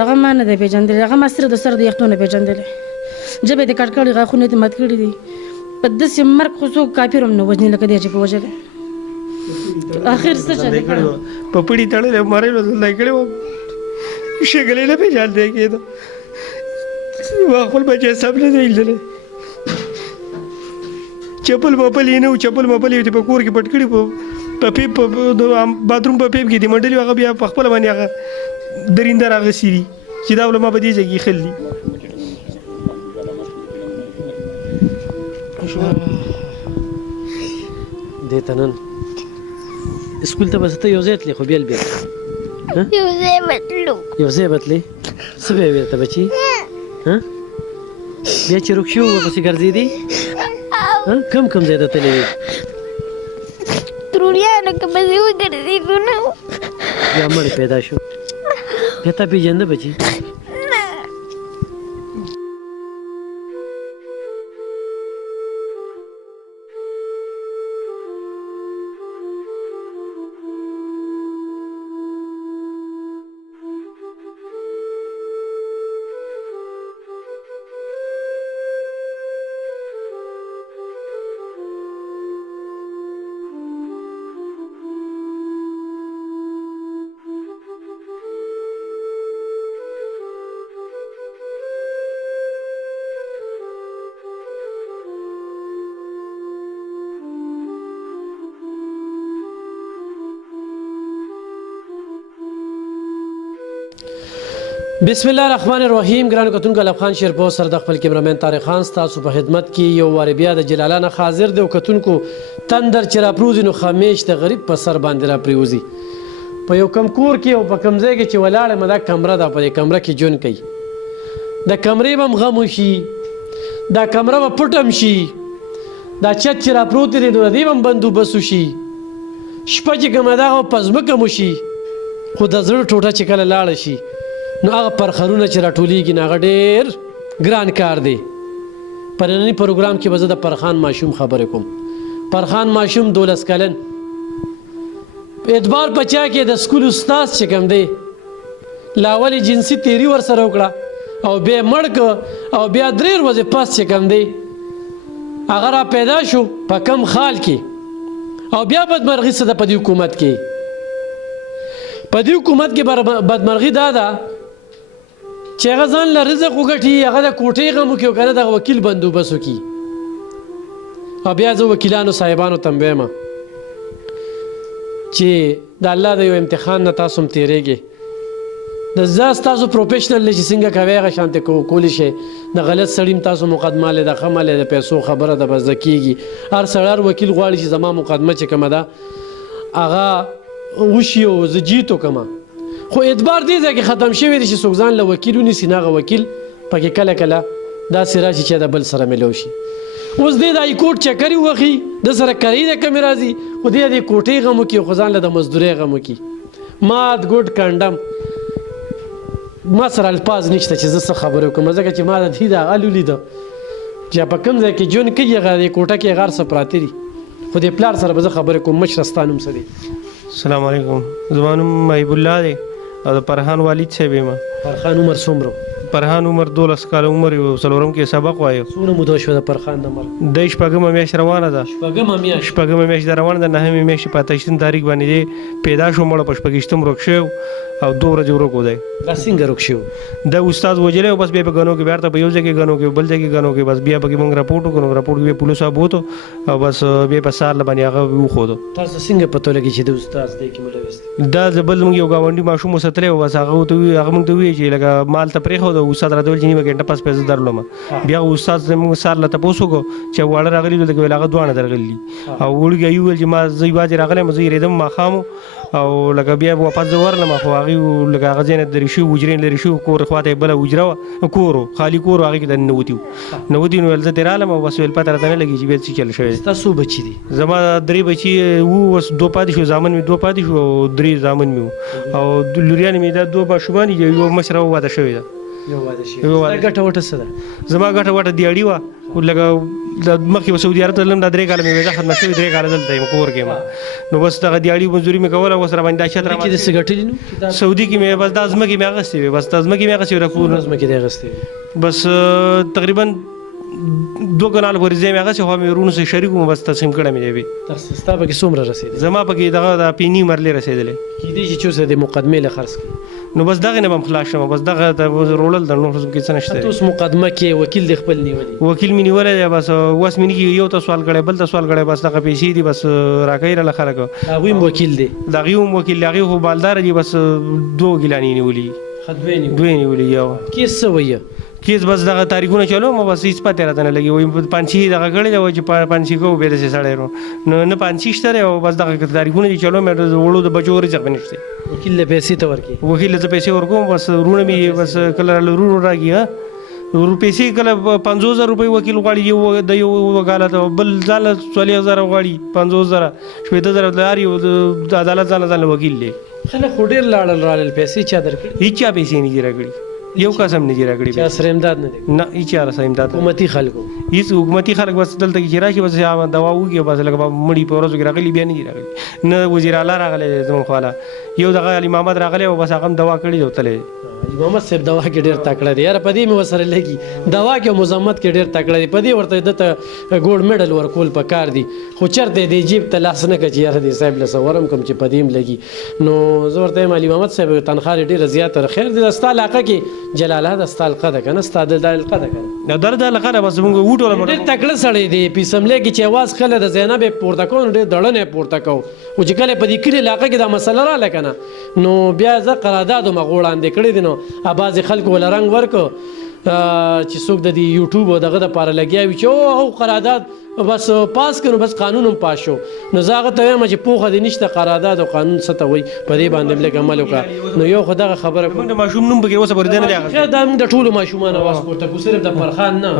هغه ما نه دی پېژندلی، هغه ما صرف د سر د یخنو نه پېژندلی. ژبه یې دې کټ کړې، غاښونه یې مات کړي دي. په داسې مرګ خو څوک کافر هم نه وژني لکه دی چې په وژلی. اخر څه چلې کړی وه؟ پپړي تړلی مرلی ځلای کړی وم، شکل یې نه پېژندی کېده. ما خپل بچی سم نه دی لیدلی. چپل مپل یې نه و، چپل مپل یې په کور کې پټ کړي، په پیپ د باتروم په پیپ کې دې منډلي وو. هغه بیا په خپله باندې هغه درینده راغسي دي چې دا ولې ما په دې ځای کې ایښل دي. دې ته نن سکول ته به زه ته یو ځای تلې، خو بېل بېل یو ځای به تلو. یو ځای به تلې؟ څه به یې ویل ته بچي؟ بیا چې روک شو ورپسې ګرځېدې؟ کم ځای ته تللی وې؟ ترونیانو کې پسې وګرځېدو نه و. بیا مړی پیدا شو. بیا تا پېژنده بچي؟ بسم الله الرحمن الرحیم. ګرانو کتونکو، الف خان شیرپور سره د خپل کیمرامین طارق خان ستاسو په خدمت کې یو وارې بیا د جلالانه حاضر دی. او کتونکو تندر چې راپروزي نو خمیش د غریب په سر باندې راپریوزي. په یو کم کور کې او په کم ځای کې چې ولاړ یم، دا کمره ده، په دې کمره کې ژوند کوي. د کمرې به هم غم وشي، دا کمره به پټ هم شي، دا چت چې راپروت دی نو د دې به هم بندوبست وشي. شپه چې کومه ده هغه په ځمکه هم وشي، خو د زړه ټوټه چې کله لاړه شي نو هغه پرخرونه چې راټولیږي نو هغه ډېر ګران کار دی. په ننني پروګرام کې به زه د پرخان ماشوم خبرې کوم. پرخان ماشوم 12 کلن اعتبار په چا کې د سکول استاد چې کوم دی لاولې جنسي تیری ورسره وکړه او بیا مړ که او بیا 3 ورځې پس چې کوم دی هغه را پیدا شو په کم خال کې. او بیا بدمرغي څه ده په دې حکومت کې؟ په دې حکومت کې بدمرغي دا ده چې هغه ځان له رزق وګټي، هغه د کوټې غم وکړي او که نه دغه وکیل بندوبست وکړي. او بیا زه وکیلانو صاحبانو ته هم وایم چې د الله د یو امتحان نه تاسو هم تېرېږئ. د زه ستاسو پروفیشنل دی چې څنګه کوئ هغه شانتې کولی شئ. د غلط سړي هم تاسو مقدمه لرئ، د ښه ملئ د پیسو خبره ده، به زده کېږي. هر سړی هر وکیل غواړي چې زما مقدمه چې کومه ده هغه وشي او زه جیت وکړم. خو اعتبار دې ځای کې ختم شوی دی چې څوک ځان له وکیل ونیسي، نه هغه وکیل پکې کله کله داسې راشي چې د بل سره میلاو شي. اوس دې د های کورټ چکرې ووخي، د سره کرۍ د کمې راځي، خو دې د کوټې غم وکړي، خو ځان له د مزدورۍ غم وکړي. مات ګوډ کنډم ما سره الفاظ نشته چې زه څه خبرې وکړم، ځکه چې ما د دې د هغه ولیده چې په کوم ځای کې ژوند کوي هغه د کوټه کې هغه هر څه پراته دي. خو د پلار سره به زه خبرې کوم. مشره ستا نوم څه دی؟ السلام علیکم. زما نوم محیب الله دی او د پرهان والد صاحب یم. پرخان عمر څومره؟ پرهان عمر 12 کاله عمر یو، څلورم کې سبق وایو. څومره موده شوه د پرخان د عمر؟ د شپږمه میاشت روانه ده. شپږمه میاشت ده روانه ده. 9مې میاشتې په 28 تاریخ باندې دی پیدا شو، مړه په 26 روک شو او 2 ورځې ورک و دی. دا څنګه روک شو؟ د استاد وجلی او بس بیا په غنو کې بیرته په یو ځای کې غنو کې بل ځای کې غنو کې بس بیا پکې موږ راپورټ وکړو. راپورټ کې پولیس صاحب وته او بس بیا په سار باندې هغه وخوده. تاسو څنګه پته لګی چې د استاد دی کې ملوث؟ دا زبل موږ یو گاونډي ماشوم وساتره او بس هغه موږ ته وی چې لکه مال ته پرې خو د استاد راته ویل چې نیمه غنټه پس پیسې درلوم. بیا استاد موږ سار لته پوسو کو چې واړه راغلی دغه ویل هغه دوانه درغلی او وړګي یو ویل چې ما زی واځي راغله مزه ریدم ما خامو او لکه بیا واپس ورلم خو هغه لکه هغه ځنه درې شو وجرین لري شو کور خواته بل وجره کورو خالی کور هغه کې د نووتی نو ولزه تیرالم او بس ویل پته راته نه لګي چې به څه چل شوی. تاسو بچی دي؟ زما 3 بچی وو، وس 2 پاتې شو، زامن می 2 پاتې شو او 3 زامن می او لوريان می دا 2 ماشومان یو مشره واده شوی ده. یو واده شي یو واده. دا ګټه وټه څه ده؟ زما ګټه وټه دیاړي وه لکه مخکې به سعودي عرب ته تلم دا 3 کاله مې ویزه ختمه شوې 3 کاله دلته یم کور کې یم نو بس دغه دیاړي مزدوري مې کوله اوس را باندې دا شت را کې د څه ګټلي نو سعودي کې مې بس دا ځمکې مې اخیستې وې بس دا ځمکې مې اخیستې وې راکور ورځ مې کې دی اغستې بس تقریبا 2 کنال پورې ځای مې اخیستې خو مې ورونو سره شریک وم بس تقسیم کړی مې دی تاسو ستا پکې څومره رسېدې؟ زما پکې دغه د پینی مرلې رسېدلې کیدای شي چې اوس د مقدمې له خرڅ کړي نو بس دغه نه به خلاص شم بس دغه رولل د نور کې څه نشته ته اوس مقدمه کې وکیل د خپل نیولې وکیل مې نیولې دی بس اوس مې نه یو ته سوال کړی بل ته سوال کړی بس دغه پیسې دي بس راکې را خلک هغوی هم وکیل دی دغه هم وکیل هغه خو بالدار دي بس 2 ګیلانی نیولې خدوی نیولې دوی نیولې یو کیس څه وایه کیس بس دغه تاریخونه چلو ما بس هیڅ پته راته نه لګي وای پانچی دغه کړی دی چې پانچی کو به د سړی نو نه پانچی شته او بس دغه تاریخونه چې چلو مې وړو د بچو ورځ بنشته وکیل له پیسې ته ورکې وکیل ته پیسې ورکوم بس رونه می بس کله رورو راګي ها پیسې کله 50000 روپۍ وکیل غواړي یو د یو وکالت بل ځاله 40000 غواړي 50000 18000 لاري د عدالت ځاله وکیل دی خلک خو ډېر لاړل رالل پیسې چا درکړي هیڅ چا پیسې نه دي راکړي یو قسم نه دي راکړي چا سره امداد نه دی نه هیڅ چا سره امداد حکومتي خلکو هیڅ حکومتي خلک بس دلته کې راشي بس دوا وږي بس لکه مړی په ورځو کې راغلي بیا نه دي راغلي نه وزیر اعلی راغلی زموږ خواله یو دغه علي محمد راغلی او بس هغه دوا کړی دی تللی محمد صاحب دوا کې ډېر تکړه دی یاره په دې مې ورسره لګي دوا کې مزمت کې ډېر تکړه دی په دې ورته دته ګولډ میډل ورکول پکار دي خو چېرته دی جیب ته لاس نه کړي چې یاره دې صاحب له څه ورم کوم چې په دې هم لګي نو زه ورته وایم علي محمد صاحب تنخوا یې ډېره زیاته خیر دی د ستا علاقه کې جلاله د ستا حلقه ده که نه ستا د حلقه ده که نه دا د حلقه ده بس موږ وټوله ډېر تکړه سړی دی په اسمبلی کې چې اواز کله د زینب یې پورته کوو نو ډېر دړنې پورته کوو خو چې کله په دې کلي علاقه کې دا مسله راغله که نه نو بیا زه قرارداد مې غوړاندې کړی دی نو بعضې خلکو وله رنګ ورکړو چې څوک د دې یوټیوب او دغه دپاره لګیا وي چې او قرارداد بس پاس کړو بس قانون هم پاس شو نو زه هغه ته وایم چې پوهه دې نشته قرارداد او قانون څه ته وایي په دې باندې هم لږ عمل وکړه نو یو خو دغه خبره کوم د ماشوم نوم پکې اوسه پورې دی نه دی اخیستی. خیر دا موږ د ټولو ماشومانو اواز پورته کړو صرف د فرخان نه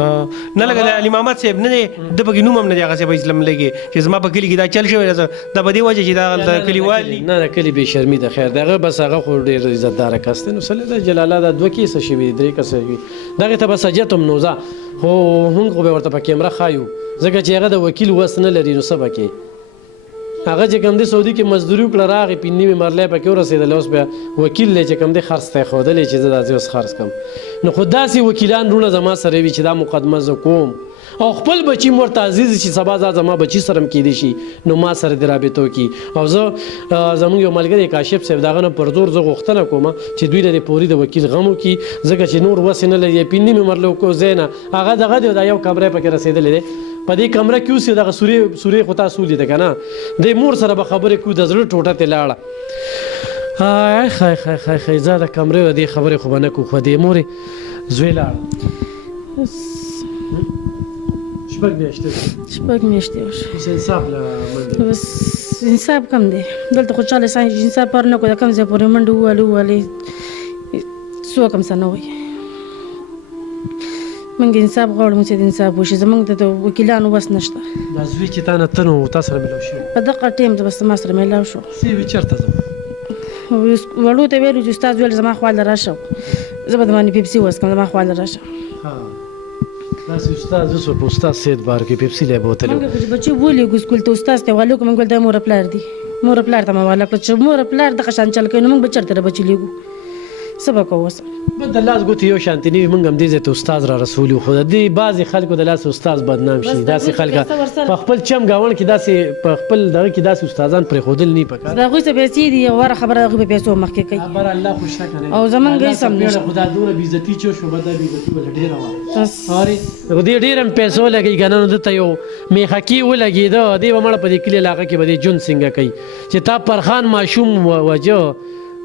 نه لکه د علي محمد صاحب نه دی د پکې نوم هم نه دی هغسې په اسلام لګي چې زما په کلي کې دا چل شوی دی دا په دې وجه چې دا د کلیوال دي نه د کلي بې شرمي ده خیر دغه بس هغه خو ډېر عزتداره کس دی نو سله د جلاله دا 2 کیسه شوي 3 کسه شوي دغې ته بس حاجت هم نو ځه خو موږ خو به ورته په کیمره ښایو ځکه چې هغه د وکیل وس نه لري نو څه به کوې هغه چې کوم دی سعودي کې مزدوري وکړه راغې پنې مې مرلی پکې ورسېدلی اوس بیا وکیل دی چې کوم دی خرڅ ته یې ښودلی چې زه داسې اوس خرڅ کړم نو خو داسې وکیلان رونه زما سره وي چې دا مقدمه زه کوم او خپل بچي م ورته عزیز چې سبا زما بچي سره هم کیدی شي نو ما سره دې رابطه وکړي او زه زموږ یو ملګری کاشف صاحب د هغه نه پر زور زه غوښتنه کوم چې دوی له دې پورې د وکیل غم وکړي ځکه چې نور وس نه لري پنې مې مرلی وکړو ځای نه هغه دغه دی دا یو کمره پکې رسېدلی دی په دې کمره کې اوس دغه سورې خو تاسو ولیده که نه د مور سره به خبرې کوو د زړه ټوټه ترې لاړه خای خای زه د کمرې دې خبرې خو به نه کوو خو دې مورې زوی لاړه شپږ میاشتې وشوې اوس انصاف له منډې بس انصاف کم دی دلته خو چاله انصاف پر نه کړو د کم ځای پورې منډې ووهلې څوک هم څه نه وایي موږ انصاف غواړو موږ چې د انصاف وشي زموږ د وکیلانو وس نشته دا زوی چې تا نه ته نو تا سره میلاو شوی په دغه ټیم ته بس ما سره میلاو شو څه وي چېرته ځم وړو ته ویلو چې استاد ویل زما خواله راشه زه به د باندې پیپسي وڅکم زما خواله راشه داسې استاد زه په استاد سید بار کې پیپسي لی به وتلی موږ چې بچي بولېږو سکول ته استاد ته واله کوم دا مور پلار دي مور پلار ته مې واله کړه چې مور پلار دغه شان چل کوي نو موږ به چېرته بچي لیږو څه به کوو اوس به د لاس ګوتې یو شانتې نه وي موږ هم دې ځای ته استاد را رسولي خو د دې بعضې خلکو د لاس استاد بدنام شي داسې خلک په خپل چم ګاونډ کې داسې په خپل دغه کې داسې استادان پرېښودل نه پکار د هغوی څه پیسې دي وره خبره هغوی په پیسو مخکې کوي خبره الله خو شته که نه او زمونږ هېڅ هم نشته خو دا دومره بېعزتي چې وشوه به دا بېعزتي بله ډېره وه بس خو دې ډېر هم پیسو لګوي که نه نو دلته یو میخکي ولګېده دې به مړه په دې کلي علاقه کې به دې ژوند څنګه کوي چې تا پرخان ماشوم وجه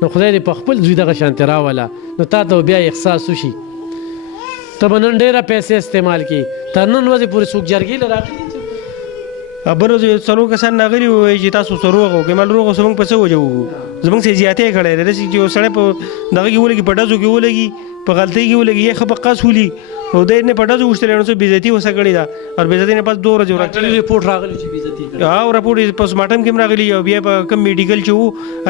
نو خدای دې په خپل زوی دغه شانتې راوله نو تا ته بیا احساس وشي ته به نن ډېره پیسې استعمال کړي تر نن ورځې پورې څوک جرګې له راغلي بل ورځ څلور کسان راغلي ووایي چې تاسو څه روغ وکړئ مال روغ اوس موږ په څه وجه وکړو زموږ څه زیاتې کړی دی داسې چې یو سړی په دغه کې ولګي په ډزو کې ولګي په غلطۍ کې ولګي یې ښه په قص ولي او دی نه په ډزو وشتلی نو څه بېزتي ورسه کړې ده او بېزتۍ نه پس 2 ورځې ورکړې ریپورټ راغلی چې بیزتی کړه راپورټ یې پوسټ مارټم کې هم راغلی او بیا په کوم میډیکل چې وو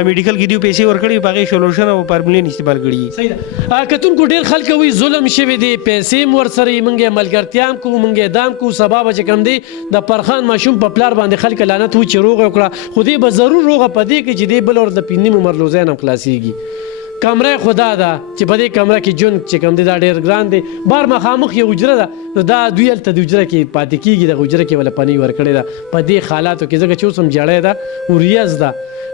میډیکل کې دوی پیسې ورکړي په هغې سولوشن او فارمولین استعمال کړي صحیح ده کتونکو ډېر خلک وایي ظلم شوی دی پیسې هم ورسره یې موږ یې ملګرتیا هم کوو موږ یې دام کوو سبا به چې کوم دی د پرخان ماشوم په پلار باندې خلک لعنت وي چې روغه وکړه خو دې به ضرور روغه په دې کې چې دې بل ور د پینیم عمر لوزین هم خلاصېږي کمره خدا ده چې په دې کمره کې جون چې کوم دی دا ډېر ګران دی بار مخامخ یو حجره ده نو دا دوی هلته د حجره کې پاتې کېږي دغه حجره کې وله پنۍ ورکړې ده په دې حالاتو کې ځکه چې اوس هم جړی ده وریځ ده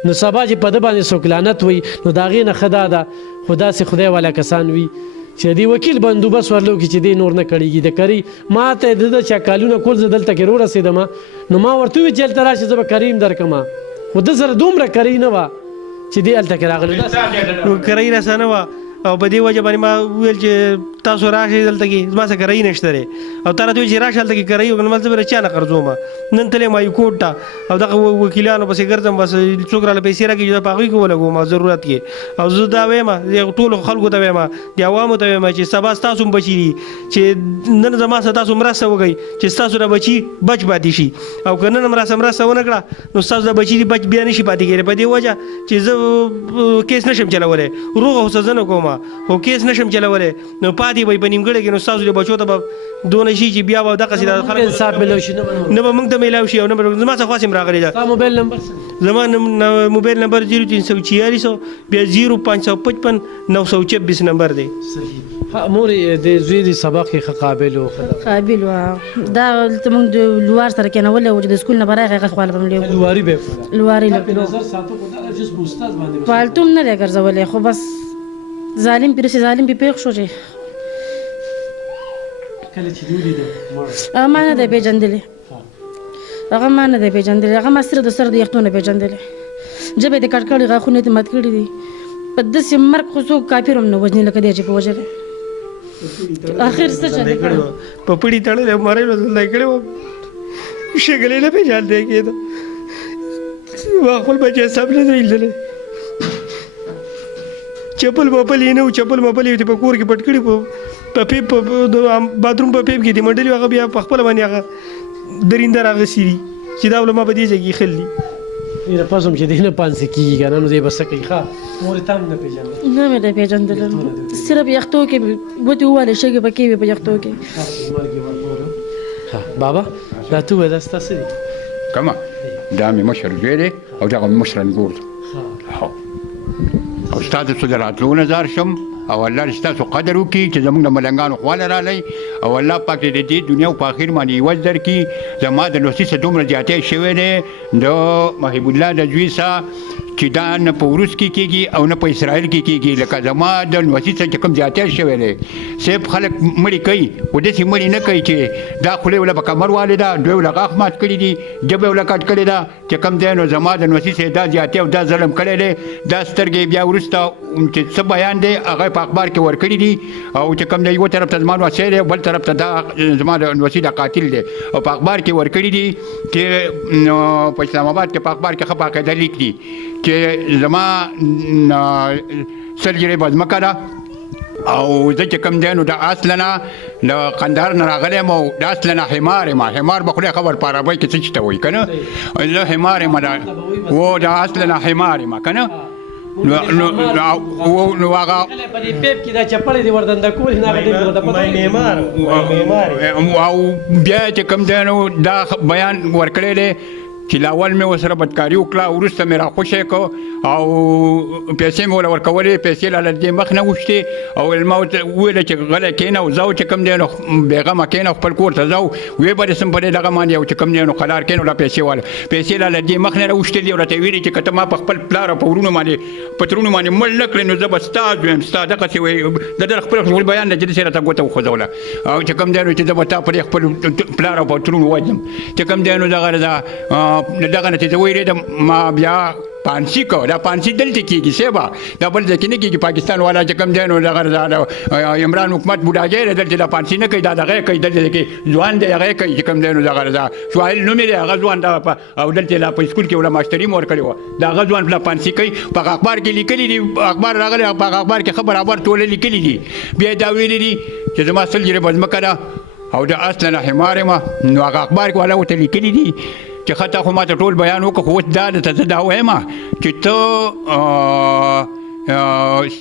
نو سبا چې په ده باندې څوک لعنت وي نو د هغې نه ښه دا ده خو داسې خدای والا کسان وي چې د وکیل بندوبست ورلو کې چې دی نور نه کړېږي د کري ما ته د ده چا کالونه کول زه دلته کې رورسېدم نو ما ورته وویل چې هلته راشي زه به کریم درکړم خو ده سره دومره کرۍ نه وه چې دی هلته کې راغلی نو کرۍ راسانه وه او په دې وجه باندې ما وویل چې تاسو راشئ دلته کې زما څه کرۍ نشته دی او تا راته وایي چې راشه هلته کې کرۍ وکړه نو زه به له چا نه قرضوم نن تللی یم هایکورټ ته او دغه وکیلانو پسې ګرځم بس څوک راله پیسې راکړي چې په هغوی کې ولګوم ضرورت کې او زه دا وایم ټولو خلکو ته وایم د عوامو ته وایم چې سبا ستاسو هم بچي دي چې نن زما سره تاسو مرسته وکړئ چې ستاسو د بچي بچ پاتې شي او که نن هم راسه مرسته ونه کړه نو ستاسو د بچي بچ بیا نه شي پاتې کېدی په دې وجه چې زه کیس نشم چلولی روغ اوسه زه نه کوم خو کیس نشم چلولی نو پاتې به یې په نیمګړی کې نو ستاسو د بچو ته به دونه شي چې بیا به دغسې خلک انصاف میلاو شي نه به موږ ته میلاو شي او نه به زما څه خواست هم راغلی ده ستا موبایل نمبر څه زما موبایل نمبر 0346 بیا 0555 926 نمبر دی صحیح مورې د زوی د سبق کې ښه قابل و قابل وه دا هلته موږ د لوار سره کېنولی وو چې د سکول نه به راغی هغه خواله به م لواري به یې کړه لواري په نظر ساتو خو دغه جز په استاد باندې فالتو هم نه دی ګرځولی خو بس ظالم پرې ظالم پې پېښ شو چې کله چې دوی لیده هغه ما نه دی پېژندلی هغه ما نه دی پېژندلی هغه ما صرف د سر د یخنو نه پېژندلی ژبه یې دې کټ کړې غاښونه یې مات کړي دي په داسې مرګ خو څوک کافر هم نه وژني لکه دی چې په وژلی اخر څه چلې کړی په پړي تړلی مری ځندی کړی وم شګلی نه پېژندی کېده ما خپل بچی سب نه دی لیدلی چپل مپل یې نه و چپل مپل یې په کور کې پټ کړي په پیپ باتروم په پیپ کې دې منډلي هغه بیا په خپله باندې هغه درینده راغسي دي چې دا ولې ما په دې ځای کې ایښل دي یره پس هم چې دی نه پانسې کېږي که نه نو دی به څه کوي ښه مورې تا هم نه پېژنده نه مې دی پېژندلی صرف یختو کې ګوتې ووهلې شګې پکې وې په یختو کې بابا دا تو وایه دا ستا څه دي کما دا مې مشر زوی دی او دغه مې مشر انګور دی هو او ستاسو څه د راتلو نظر شم او الله دې ستاسو قدر وکړي چې زموږ د ملنګانو خواله رالی او الله پاک دې د دې دنیا او په اخر باندې عوض درکړي زما د لوستي څه دومره زیاتی شوی دی د محب الله د زوی څه چې دا نه په وروس کې کېږي او نه په اسرائیل کې کېږي لکه زما د لوستي څه چې کوم زیاتی شوی دی صرف خلک مړي کوي خو داسې مړي نه کوي چې دا خولې وله په کمر والې ده دوی وله غاښ مات کړي دي ژبه وله کټ کړې ده چې کوم دی نو زما د لوستي څه دا زیاتی او دا ظلم کړی دی دا سترګې بیا وروسته چې څه بیان دی هغه په اخبار کې ورکړي دي او چې کوم دی یو طرف ته زما نوسی دی بل طرف ته دا زما د نوسی د قاتل دی او په اخبار کې ورکړي دي چې په اسلام آباد کې په اخبار کې ښه باقاعده لیک دي چې زما سرجرۍ به ځمکه ده او زه چې کوم دی نو د اصله نه له قندهار نه راغلی یم او د اصله نه حمار یم حمار به خدای خبر په عربۍ کې څه چې ته وایي که نه زه حمار یم و د اصله نه حمار یم که نه نو هغه په دې پیپ کې دا چپړې دې وردنده کولې نه هغه ډېر ورته پته او بیا چې کوم دی نو دا بیان ورکړی دی چې لاول مې ورسره بدکاري وکړه وروسته مې راخوشی کړ او پیسې مې وله ورکولې پیسې له دې مخ نه اوښتې او ما ورته وویله چې غلی کښېنه او ځه چې کوم دی نو بېغمه کښېنه خپل کور ته ځه ویې به دې سم په دې دغه باندې او چې کوم دی نو قلار کښېنه دا پیسې واله پیسې له دې مخ نه راوښتې دي او راته ویلي چې که ته ما په خپل پلار او په ورونو باندې په ترونو باندې مړ نه کړې نو زه به ستا ویم ستا دغسې وایي د ده خپل بیان دی چې داسې راته ګوته وخوځوله او چې کوم دی نو چې زه به تا په دې خپل پلار او په ترونو وجنم چې کوم دی نو دغه نه چې زه ویرېدم ما بیا پانسی کو دا پانسی دلته کېږي سیبا دا بل ځای کې نه کېږي پاکستان والا چې کوم دی نو دغه عمران حکومت بوډاګی دلته دا پانسی نه کوي دا دغه کوي دلته کې ځوان دی هغه کوي چې کوم دی نو دغه دا سهیل نوم دی هغه ځوان دا او دلته لا په سکول کې ولا ماسټري مور کړی و دا هغه ځوان لا پانسی کوي په اخبار کې لیکلي دي اخبار راغلی په اخبار کې خبر ټول لیکلي دي بیا دا ویلي دي چې زما سل جریبه ځمکه ده او د اصلا حمار ما نو هغه اخبار کې ولا ورته لیکلي دي چې خطا خو ما ته ټول بیان وکړو خو اوس دا درته زه دا وایم چې ته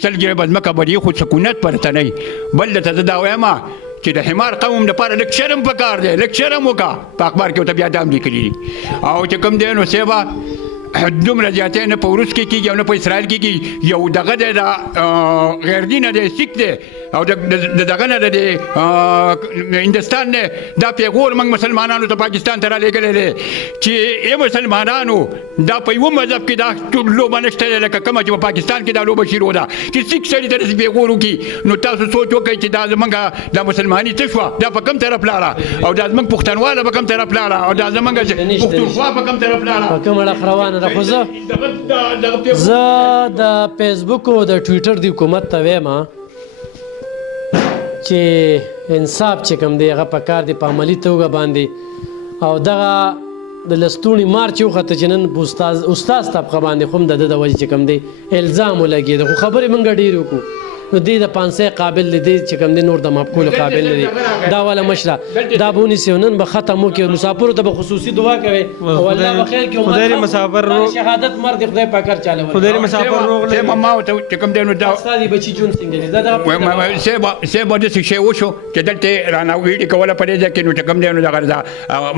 سل جریبه ځمکه به دي خو سکونت پرته نه وي بل درته زه دا وایم چې د حمار قوم دپاره لږ شرم پکار دی لږ شرم وکړه په اخبار کې ورته بیا دا هم لیکلي دي او چې کوم دی نو صیبه دومره زیاتی نه په روس کې کېږي او نه په اسرائیل کې کېږي یو دغه دی د غیر دینه دی سیک دی او د دغه نه د هندوستان دی دا پیغور موږ مسلمانانو ته پاکستان ته رالیږلی دی چې ای مسلمانانو دا په یوه مذهب کې دا لوبه نشته دی لکه کومه چې په پاکستان کې دا لوبه شروع ده چې سیک سړي ته داسې پیغور وکړي نو تاسو سوچ وکړئ چې دا زموږ دا مسلماني څه شوه دا په کوم طرف لاړه او دا زموږ پښتونواله په کوم طرف لاړه او دا زموږ پښتونخوا په کوم طرف لاړه په کوم اړخ روانه ده خو زه د فیسبوک او د ټویټر د حکومت ته وایم چې انصاف چې کوم دی هغه په کار دی په عملي توګه باندې او دغه د لستوڼي مار چې وخته چې نن په استاد طبقه باندې خو هم د ده د وجې چې کوم دی الزام ولګېده خو خبرې موږ ډېرې وکړو نو دی د پانسۍ قابل دی دی چې کوم دی نور د مفکولو قابل نه دی دا والا مشره دا به ونیسي نن به ختم وکړي مسافرو ته به خصوصي دعا کوي او الله به خیر کړي خدای دې مسافر شهادت مرد خدای پاک کار چاله خدای دې مسافر روغ سیبا ما ورته چې کوم دی نو دا ستا دې بچي جون څنګه دي دا دغه سیبا داسې شی وشو چې دلته رانه ویډیو کوله په دې ځای کې نو چې کوم دی نو دغه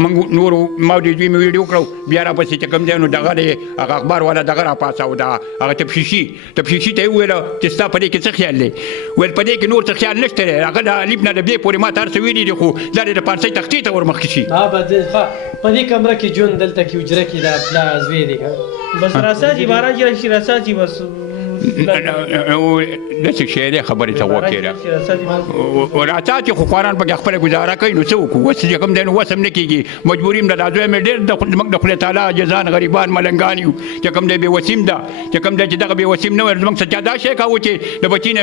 موږ نورو ما د دوی مې ویډیو کړو بیا راپسې چې کوم دی نو دغه دی هغه اخبار والا دغه راپاساو دا هغه تفتیشي ته یې وویله چې ستا په دې کې څه خیال دی ویل په دې کې نور څه خیال نشته دی هغه د الف نه د بې پورې ما ته هر څه ویلي دي خو دا د پانسۍ تختې ته ورمخکې شي په دې کمره کې جون دلته کې حجره کې دا پلا زوی دی بس راساجي باران جي راشي راساجي بس داسې شی دی خبرې ته وکړه راته چې خو خواران پکې خپله ګزاره کوي نو څه وکړو اوس چې کوم دی نو اوس هم نه کېږي مجبوري م ده دا زوی مې ډېر زموږ د خدای تعالی عاجزان غریبان ملنګان یو چې کوم دی بې وسیم ده چې کوم دی چې دغه بې وسیم نه وي زموږ څه چا دا شی کاوه چې د بچي نه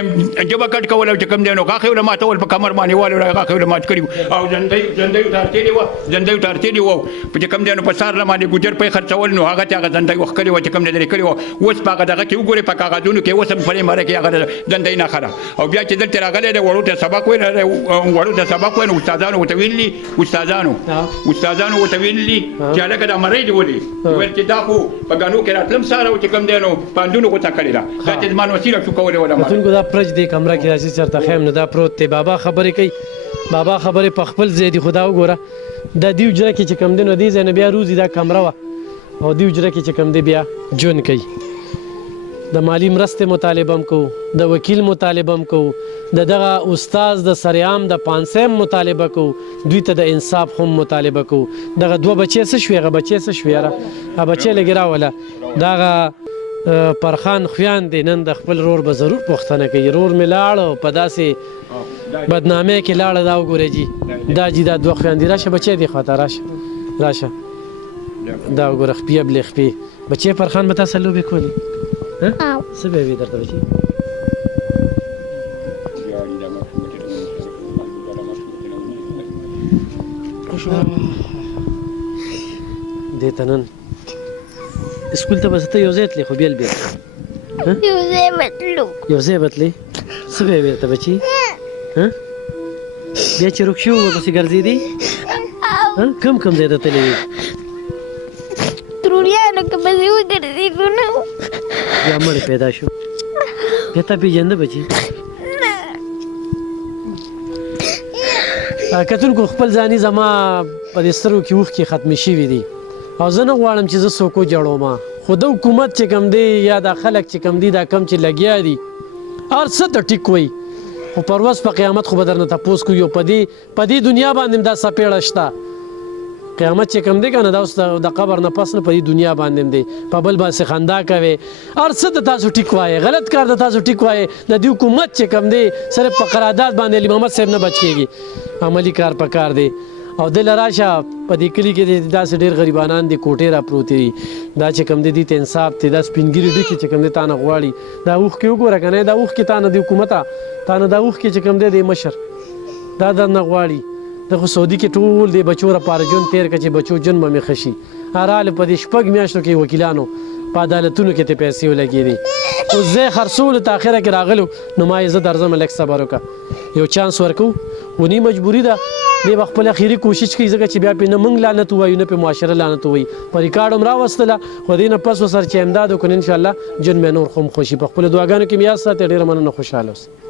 ژبه کټ کول او چې کوم دی نو غاښ یې له ماتول په کمر باندې والو غاښ یې له مات کړي او زندۍ ته ارتېلي وو چې کوم دی نو په سار له باندې ګوجر پی خرڅول نو هغه چې هغه زندۍ وښکلې وه چې کوم دی لرې کړې وه اوس په هغه دغه کې وګورئ په کاغذونو کې اوس هم په دې مره کې هغه دندۍ نه خره او بیا چې دلته راغلی دی وړو ته سبق ویل نو استادانو ورته ویلي استادانو ورته ویلي چې هلکه دا مرۍ دې ولې ویل چې دا خو په ګانو کې راتلم ساره چې کوم دی نو پاندونو غوڅه کړې ده دا چې زما وسیله شو کولی ولا کتونکو دا پرج دی کمره کې راځي چېرته خیم نو دا پروت دی بابا خبرې کوي بابا خبرې په خپل ځای دي خو دا وګوره دا دې حجره کې چې کوم دی نو دې ځای نه بیا روزي دا کمره وه او دې حجره کې چې کوم دی بیا ژوند کوي د مالی مرستې مطالبه هم کوو د وکیل مطالبه هم کوو دغه استاز د سریام د پانسۍ هم مطالبه کوو دوی ته د انصاف هم مطالبه کوو دغه دوه بچې څه شوې هغه بچې څه شوې یاره هغه بچې لږې راوله دغه پرخان خویان دی نن د خپل رور به ضرور پوښتنه کوي رور مې لاړ په داسې بدنامۍ کې لاړه دا وګورئ جي دا جي دا دوه خویان دي راشه بچې دې خواته راشه دا وګوره خپې بلې خپې بچې پرخان به تاسو لوبې کولې څه به وي درته بچي دې ته نن سکول ته به زه ته یو ځای تلې خو بیل یو ځای به تلو یو ځای به تلې څه به وي درته بچي بیا چې روک شو ورپسې ګرځېدې کم ځای ته تللی وي ترونیانو کې به زه وګرځېدو نه بیا مړی پیدا شو بیا تا پېژنده بچي کتونکو خپل ځاني زما په دې سترګو کې اوښکې ختمې شوي دي او زه نه غواړم چې زه څوک وجړوم خو د حکومت چې کوم دی یا دا خلک چې کوم دي دا کم چې لګیا دي هر څه ته ټیک وایي خو پر ورځ په قیامت خو به درنه تپوس کوي او په دې دنیا باندې هم دا څپېړه شته قیامت چې کوم دی که نه دا اوس د قبر نه پس نه په دې دنیا باندې هم دی په بل باندې خندا کوي هر څه ته تاسو ټیک وایې غلط کار ته تاسو ټیک وایې د دې حکومت چې کوم دی صرف په قرارداد باندې علي محمد صاحب نه بچ کېږي عملي کار په کار دی او دل راشه په دې کلی کې داسې ډېر غریبانان دي کوټې را پروتې دي دا چې کوم دي ته انصاف دی دا سپینګیري ډکې چې کوم دي تا نه غواړي دا اوښکې وګوره که نه دا اوښکې تا نه د حکومته تا نه دا اوښکې چې کوم دی د مشر دا در نه غواړي د خو سعودي کې ټول د بچو لپاره ژوند تېر کړه چې بچو ژوند به مې ښه شي هراله په دې 6 میاشتو کې وکیلانو په عدالتونو کې ته پیسې ولګېدې اوس زه یې خرڅولو ته اخره کې راغلو نو ما یې زه درځم لږ صبر وکړه یو چانس ورکوو ونی مجبوري ده دی به خپل اخیری کوشش کوي ځکه چې بیا پې نه موږ لعنت ووایو نه پې معاشره لعنت ووایي په ریکارډ هم راوستله خو دې نه پس ورسره چې امداد وکړو انشاءالله ژوند مې نور خو هم خوشي په خپلو دعاګانو کې مې یاد ساتئ ډېره مننه خوشحاله اوسئ